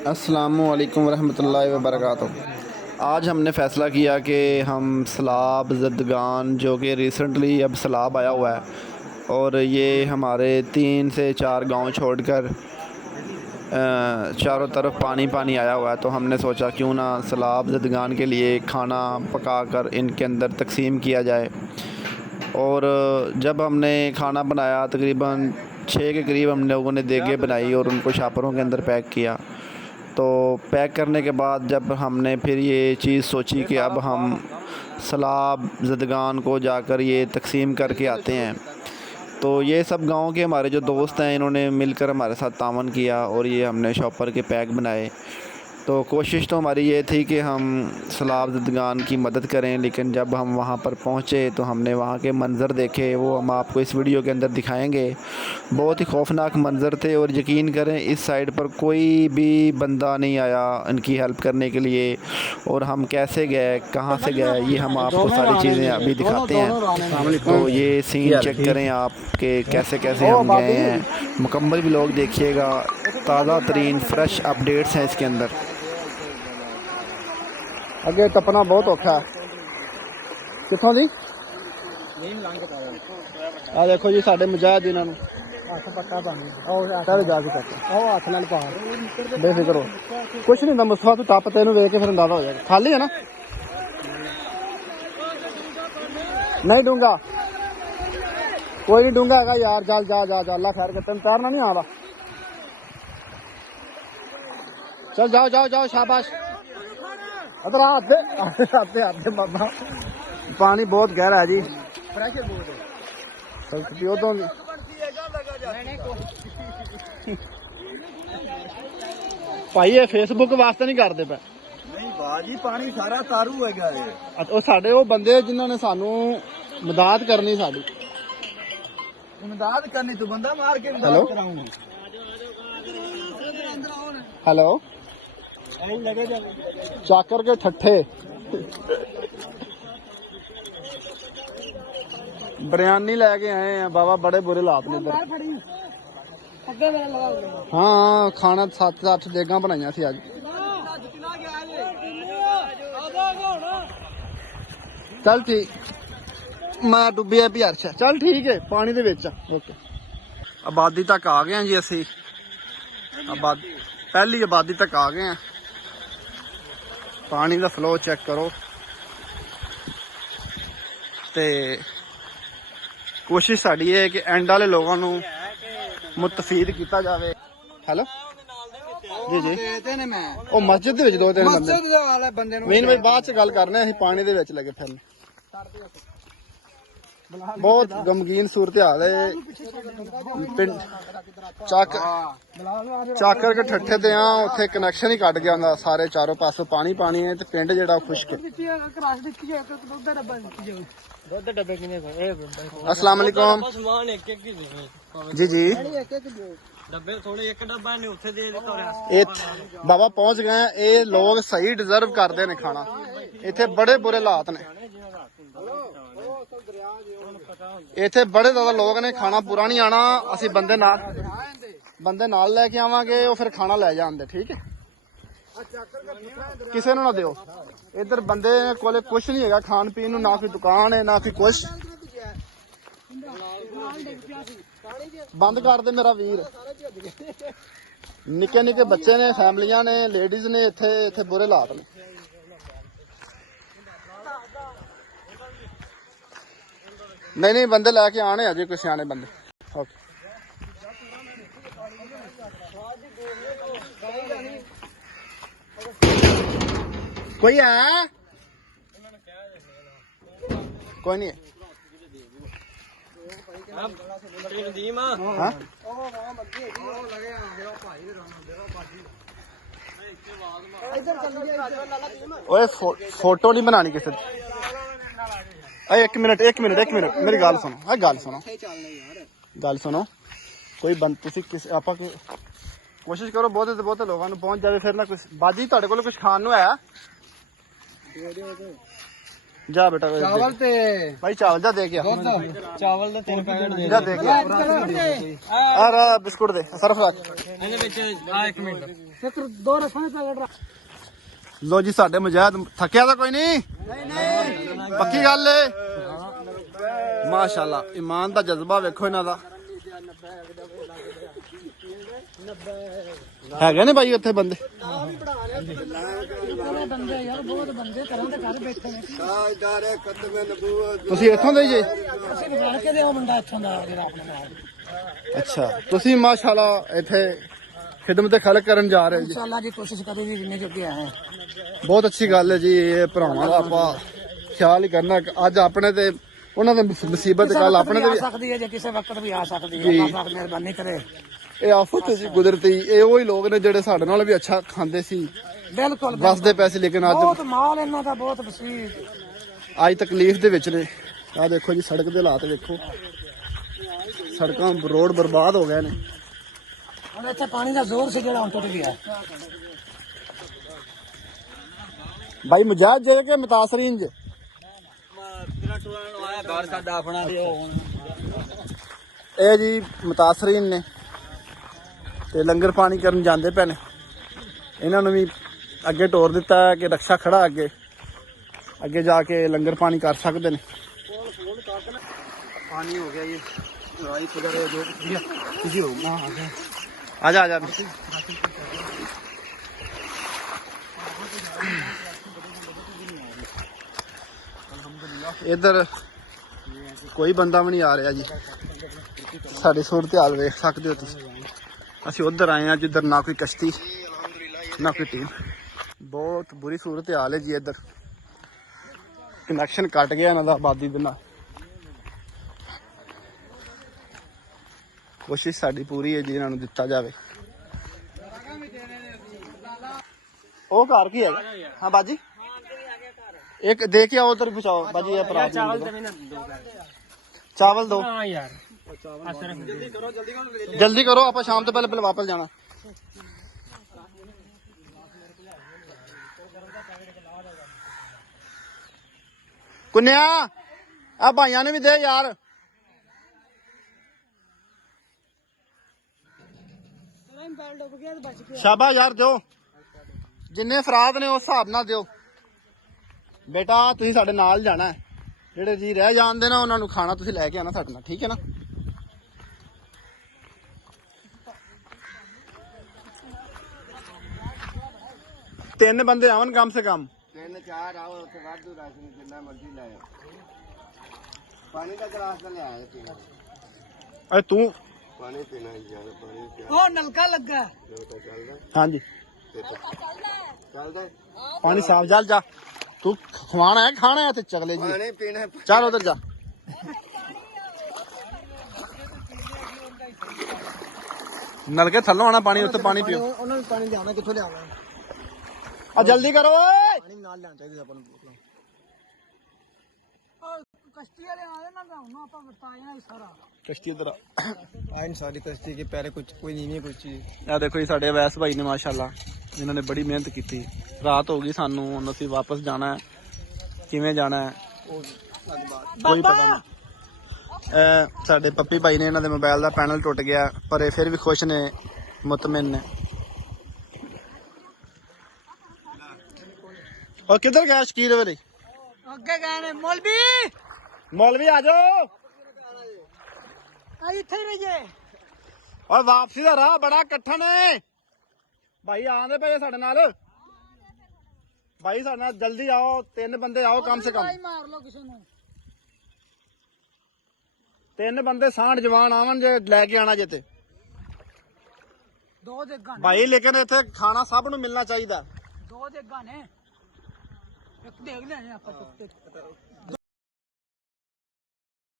अस्सलामुअलैकुम रहमतुल्लाहि व बरकातुहू। आज हमने फ़ैसला किया कि हम सलाब ज़दगान, जो कि रिसेंटली अब सैलाब आया हुआ है और ये हमारे 3 से 4 गांव छोड़कर चारों तरफ पानी पानी आया हुआ है, तो हमने सोचा क्यों ना सैलाब ज़दगान के लिए खाना पका कर इनके अंदर तकसीम किया जाए। और जब हमने खाना बनाया तकरीबन 6 के करीब हम लोगों ने देगे बनाई और उनको छापरों के अंदर पैक किया। तो पैक करने के बाद जब हमने फिर ये चीज़ सोची कि अब हम सैलाब ज़दगान को जाकर ये तकसीम करके आते हैं, तो ये सब गांव के हमारे जो दोस्त हैं इन्होंने मिलकर हमारे साथ तावन किया और ये हमने शॉपर के पैक बनाए। तो कोशिश तो हमारी ये थी कि हम सैलाब ज़दगान की मदद करें, लेकिन जब हम वहाँ पर पहुँचे तो हमने वहाँ के मंज़र देखे, वो हम आपको इस वीडियो के अंदर दिखाएंगे। बहुत ही खौफनाक मंज़र थे और यकीन करें इस साइड पर कोई भी बंदा नहीं आया इनकी हेल्प करने के लिए। और हम कैसे गए, कहाँ से गए, ये हम आपको सारी चीज़ें अभी दिखाते हैं। तो ये सीन चेक करें आप कि कैसे कैसे हम गए हैं। मुकम्मल व्लॉग देखिएगा, ताज़ा तरीन फ्रेश अपडेट्स हैं इसके अंदर। अगे टपना बहुत औखा है। कितों दी आ देखो जी साडे मुजाहिद इन्हां नूं हथ पक्का पानी चल जाके तक हथ नाल पा बेफिक्र हो कुछ नहीं। मुस्तफा तू टप तेनू वेख के फिर अंदाजा हो जाएगा। खाली है ना, नहीं डूंगा, कोई नहीं डूंगा है यार। जा जा जा जा अल्लाह खैर कर, तेन तैरना नहीं आता। चल जाओ जाओ जाओ, शाबाश। अदर आते आते बाबा पानी बहुत गहरा है जी, प्रेशर बहुत है। तो भाई ये फेसबुक वास्ते नहीं करते पे नहीं बाजी, पानी सारा तारू है। ਉਹ ਸਾਡੇ ਉਹ ਬੰਦੇ ਜਿਨ੍ਹਾਂ ਨੇ ਸਾਨੂੰ ਮਦਦ ਕਰਨੀ, ਸਾਡੀ ਮਦਦ ਕਰਨੀ, ਤੂੰ ਬੰਦਾ ਮਾਰ ਕੇ ਮਦਦ ਕਰਾਉਂਗਾ। हेलो चाकर के ठट्ठे बिरयानी लेके आए हैं बाबा, बड़े बुरे हालात ने इधर। हाँ खाना 7-8 देगा बनाइया सी अज। चल ठीक, मैं डुबिया भी अर्श। चल ठीक है, पानी दे विच। ओके, आबादी तक आ गए जी असी। पहली आबादी तक आ गए हैं। पानी का फ्लो चेक करो। ते कोशिश साड़ी है कि एंड वाले लोगों को मुतफीद किया जाए। हेलो जी जी, ओ मस्जिद दे विच 2-3 बंदे मेन भाई बाद च गल करने, असीं पानी दे विच लगे फिरन। बहुत गमगीन सूरत हाल है। पिंड चाकर के ठट्ठे ते उत्थे कनैक्शन ही कट गया हुंदा, सारे चारों पासों पानी पानी है ते पिंड जेड़ा खुश्क है। अस्सलाम वालेकुम जी जी। बाबा पहुंच गए। ये लोग सही डिजर्व करते ने खाना, इत्थे बड़े बुरे हालात ने। इत्थे बड़े ज्यादा लोग ने, खाना पूरा नहीं आना। असी बंदे नाल लेके आवांगे, वो फिर खाना ले जांदे। ठीक है, किसी नूं ना दिओ। इधर बंदे कोले कुछ नहीं है खान पीन नूं, ना कोई दुकान है ना कोई कुछ। बंद कर दे मेरा वीर। निक्के निक्के बच्चे ने, फैमिलियां ने, लेडीज ने, इत्थे बुरे हालात ने। नहीं बंदे लैके आने अजे कोई सियाने बंदे। ओके कोई है? कोई नहीं है। हाँ? ओए फोटो नहीं बनानी किसी। एक मिनट मेरी गल सुनो, गल सुनो। कोई तुसी आपां कोशिश करो बहुते लोगों पहुंच जाए, फिर ना कुछ बाजी तुहाडे कोल कुछ खाण नूं है? जा बेटा चावल ते भाई चावल जा दे के आ। चावल ਦੇ 3 ਪੈਕਟ ਦੇ जा दे के आ। आ बिस्कुट दे सरफ रख। ਇਹਦੇ ਵਿੱਚ ਆ 1 ਮਿੰਟ ਫਿਕਰ 2 ਰਸਣੇ ਪੈਕਟ ਰੱਖ। लो जी साडे मुजाहिद थकिया तो कोई नहीं पक्की गल है माशाल्लाह ईमान दा जज्बा वेखो इन्हां दा ਹੈਗੇ ਨੇ ਭਾਈ ਉੱਥੇ ਬੰਦੇ ਯਾਰ ਬਹੁਤ ਬੰਦੇ ਘਰਾਂ ਦੇ ਘਰ ਬੈਠੇ ਨੇ ਤੁਸੀਂ ਇੱਥੋਂ ਦੇ ਜੀ ਅਸੀਂ ਬਣਾ ਕੇ ਦੇਓ ਮੁੰਡਾ ਇੱਥੋਂ ਦਾ ਜਿਹੜਾ ਆਪਣੇ ਨਾਲ ਅੱਛਾ ਤੁਸੀਂ ਮਾਸ਼ਾਅੱਲਾ ਇੱਥੇ ਖਿਦਮਤ ਖਲਕ ਕਰਨ ਜਾ ਰਹੇ ਜੀ ਇਨਸ਼ਾਅੱਲਾ ਜੀ ਕੋਸ਼ਿਸ਼ ਕਰੀ ਵੀ ਜਿੰਨੇ ਜੋਗੇ ਆਏ ਬਹੁਤ ਅੱਛੀ ਗੱਲ ਹੈ ਜੀ ਇਹ ਭਰਾਵਾਂ ਦਾ ਆਪਾਂ ਖਿਆਲ ਹੀ ਕਰਨਾ ਅੱਜ ਆਪਣੇ ਤੇ ਉਹਨਾਂ ਦੇ ਮੁਸੀਬਤ ਕੱਲ ਆਪਣੇ ਤੇ ਆ ਸਕਦੀ ਹੈ ਜੇ ਕਿਸੇ ਵਕਤ ਵੀ ਆ ਸਕਦੀ ਹੈ ਅੱਲਾਹ ਪਾਕ ਮਿਹਰਬਾਨੀ ਕਰੇ ਇਹ ਆਫਤ ਜੀ ਕੁਦਰਤੀ ਇਹ ਉਹੀ ਲੋਕ ਨੇ ਜਿਹੜੇ ਸਾਡੇ ਨਾਲ ਵੀ ਅੱਛਾ ਖਾਂਦੇ ਸੀ ਬਿਲਕੁਲ ਬਸ ਦੇ ਪੈਸੇ ਲੇਕਿਨ ਅੱਜ ਬਹੁਤ ਮਾਲ ਇਹਨਾਂ ਦਾ ਬਹੁਤ ਵਸੀ ਅੱਜ ਤਕਲੀਫ ਦੇ ਵਿੱਚ ਨੇ ਆਹ ਦੇਖੋ ਜੀ ਸੜਕ ਦੇ ਹਾਲਾਤ ਵੇਖੋ ਸੜਕਾਂ ਰੋਡ ਬਰਬਾਦ ਹੋ ਗਏ ਨੇ ਹੁਣ ਇੱਥੇ ਪਾਣੀ ਦਾ ਜ਼ੋਰ ਸੀ ਜਿਹੜਾ ਹੁਣ ਟੁੱਟ ਗਿਆ ਭਾਈ ਮੁਜਾਹਿਦ ਜੇ ਕਿ ਮੁਤਾਸਰੀਨ ਜੇ ਇਹ ਜੀ ਮੁਤਾਸਰੀਨ ਨੇ ਤੇ ਲੰਗਰ ਪਾਣੀ ਕਰਨ ਜਾਂਦੇ ਪਏ ਨੇ ਇਹਨਾਂ ਨੂੰ ਵੀ ਅੱਗੇ ਟੋਰ ਦਿੱਤਾ ਹੈ ਕਿ ਰਕਸ਼ਾ ਖੜਾ ਅੱਗੇ ਜਾ ਕੇ ਲੰਗਰ ਪਾਣੀ ਕਰ ਸਕਦੇ ਨੇ ਪਾਣੀ ਹੋ ਗਿਆ ਇਹ ਰਾਈਟ ਵਗੈरह जो किसी हो ना आ जा इधर कोई बंदा भी नहीं आ रहा जी साड़ी सूरत हाल वेख सकते हो तुम ਅਸੀਂ उधर आए हैं जिधर ना कोई कश्ती ना कोई टीम बहुत बुरी सूरत हाल है जी इधर कनैक्शन कट गया इन्हों का आबादी के नाल कोशिश साड़ी पूरी है जी इन्होंने दिता जाए ओ घर की है हाँ बाजी एक दे के आओ उधर पहुंचाओ बाजी ये चावल दो जल्दी करो आप शाम तो पहले वापस जाना कुन्या आ भाइया ने भी दे यार शाबा यार दो जिन्ने फराद ने उस हिसाब नाल दिओ बेटा तुसीं साडे नाल जाना है जेड़े जी रह जांदे ना उन्हां नूं खाना तुसीं लैके आना साडे नाल ठीक है ना तीन बंदे आवन कम से कम 3-4 आओ तो वादू राशन जितना मर्जी लाओ पानी का गिलास ले आए पीना अरे तू पानी पीना है यार पानी पिया ਉਹ ਨਲਕਾ ਲੱਗਾ नलका चल रहा हाँ जी चल रहा पानी साफ जल जा तू खवाना है खाना है तो चगले जी पानी पीना है चल उधर जा नलके थल्लों आना पानी उत्ते पानी पियो ਉਹਨਾਂ ਨੂੰ ਪਾਣੀ ਲਿਆਉਣਾ ਕਿੱਥੋਂ ਲਿਆਉਣਾ आ जल्दी करो ओए ਪਾਣੀ ਨਾਲ ਲੈਣਾ ਚਾਹੀਦਾ ਆਪਾਂ ਨੂੰ कश्ती वाले आए ना ना ਆਪਾਂ ਬਤਾਇਆ ਹੀ ਸਾਰਾ कश्ती उधर ਆਇਨ ਸਾਡੀ ਕਸ਼ਤੀ ਕੇ ਪੈਰੇ ਕੁਝ ਕੋਈ ਨਹੀਂ ਕੁਝ ਚੀਜ਼ ਆ ਦੇਖੋ ਜੀ ਸਾਡੇ ਵੈਸ ਭਾਈ ਨੇ ਮਾਸ਼ਾਅੱਲਾ ਇਹਨਾਂ ਨੇ ਬੜੀ ਮਿਹਨਤ ਕੀਤੀ ਰਾਤ ਹੋ ਗਈ ਸਾਨੂੰ ਹੁਣ ਅਸੀਂ ਵਾਪਸ ਜਾਣਾ ਹੈ ਕਿਵੇਂ ਜਾਣਾ ਹੈ ਕੋਈ ਪਤਾ ਨਹੀਂ ਸਾਡੇ ਪੱਪੀ ਭਾਈ ਨੇ ਇਹਨਾਂ ਦੇ ਮੋਬਾਈਲ ਦਾ ਪੈਨਲ ਟੁੱਟ ਗਿਆ ਪਰ ਇਹ ਫਿਰ ਵੀ ਖੁਸ਼ ਨੇ ਮੁਤਮਿਨ ਨੇ और किधर गया शकीर वाले ਅੱਗੇ ਗਏ ਨੇ ਮੌਲਵੀ मौलवी आ जाओ ਆ ਇੱਥੇ ਹੀ ਜੇ और वापसी का राह बड़ा कठिन है भाई आंदे पे साडे नाल भाई साडे नाल जल्दी आओ 3 बंदे आओ कम से कम ਮਾਰ ਲਓ ਕਿਸੇ ਨੂੰ 3 बंदे सांड जवान आवन जे लेके आना जे ते ਦੋ ਜੱਗਾਂ भाई लेकिन इत्थे खाना सब नु मिलना चाहिए ਦੋ ਜੱਗਾਂ ਨੇ ਇੱਕ ਦੇਖ ਲੈਣੇ ਆਪਾਂ ਕੁੱਤੇ